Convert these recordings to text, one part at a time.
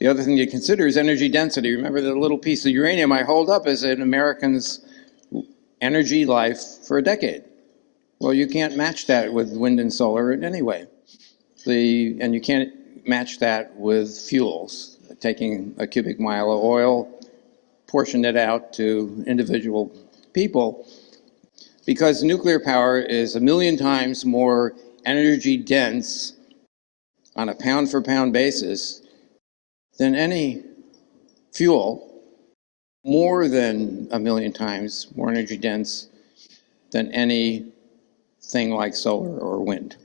The other thing to consider is energy density. Remember the little piece of uranium I hold up as an American's energy life for a decade. Well, you can't match that with wind and solar in any way. And you can't match that with fuels. Taking a cubic mile of oil, portion it out to individual people, because nuclear power is 1,000,000 times more energy dense on a pound for pound basis than any fuel, more than 1,000,000 times more energy dense than anything like solar or wind.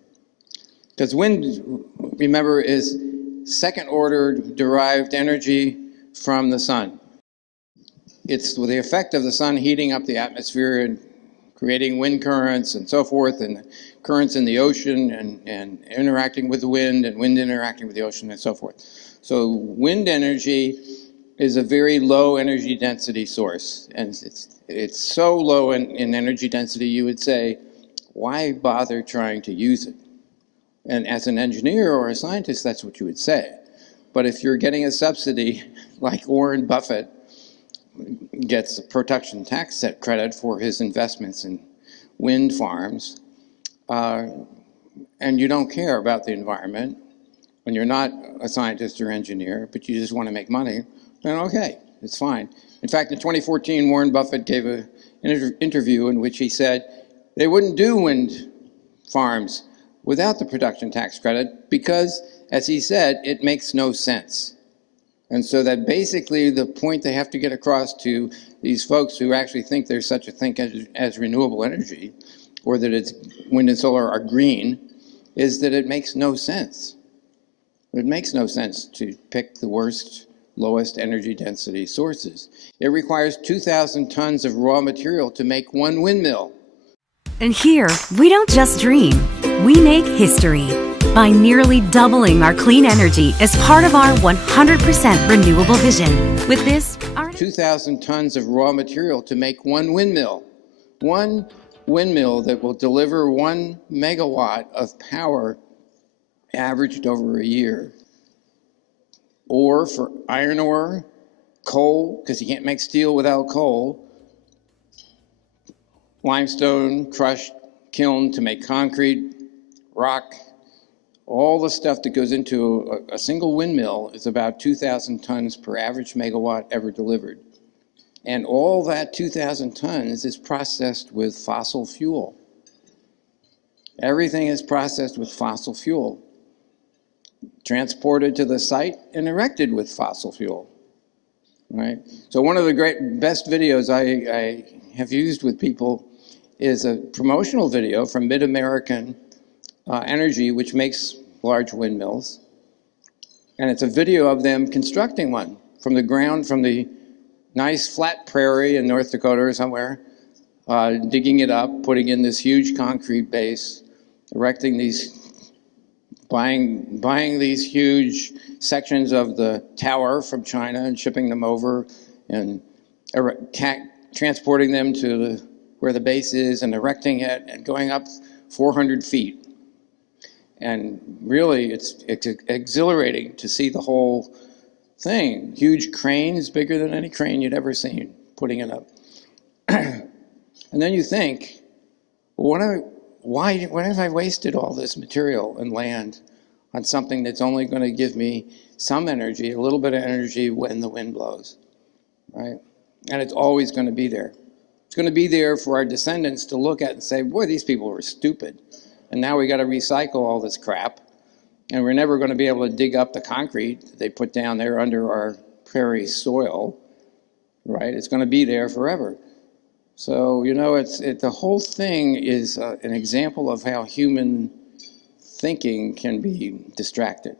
Because wind, remember, is second order derived energy from the sun. It's the effect of the sun heating up the atmosphere and creating wind currents and so forth, and currents in the ocean and interacting with the wind, and wind interacting with the ocean and so forth. So wind energy is a very low energy density source, and it's so low in energy density, you would say, why bother trying to use it? And as an engineer or a scientist, that's what you would say. But if you're getting a subsidy, like Warren Buffett gets a production tax credit for his investments in wind farms, and you don't care about the environment, when you're not a scientist or engineer, but you just want to make money, then okay, it's fine. In fact, in 2014, Warren Buffett gave an interview in which he said they wouldn't do wind farms without the production tax credit because, as he said, it makes no sense. And so that basically the point they have to get across to these folks who actually think there's such a thing as renewable energy, or that it's wind and solar are green, is that it makes no sense. It makes no sense to pick the worst, lowest energy density sources. It requires 2,000 tons of raw material to make one windmill. And here, we don't just dream, we make history by nearly doubling our clean energy as part of our 100% renewable vision. With this, our 2,000 tons of raw material to make one windmill. One windmill that will deliver 1 megawatt of power averaged over a year. Or for iron ore, coal, because you can't make steel without coal, limestone, crushed kiln to make concrete, rock, all the stuff that goes into a single windmill is about 2,000 tons per average megawatt ever delivered. And all that 2,000 tons is processed with fossil fuel. Everything is processed with fossil fuel, transported to the site and erected with fossil fuel, right? So one of the best videos I have used with people is a promotional video from Mid-American Energy, which makes large windmills. And it's a video of them constructing one from the ground, from the nice flat prairie in North Dakota or somewhere, digging it up, putting in this huge concrete base, erecting these, buying these huge sections of the tower from China and shipping them over, and transporting them to where the base is and erecting it and going up 400 feet. And really, it's exhilarating to see the whole thing. Huge cranes, bigger than any crane you'd ever seen, putting it up. And then you think, well, why have I wasted all this material and land on something that's only going to give me some energy, a little bit of energy when the wind blows, right? And it's always going to be there. It's going to be there for our descendants to look at and say, boy, these people were stupid. And now we got to recycle all this crap. And we're never going to be able to dig up the concrete that they put down there under our prairie soil, right? It's going to be there forever. So, you know, the whole thing is an example of how human thinking can be distracted.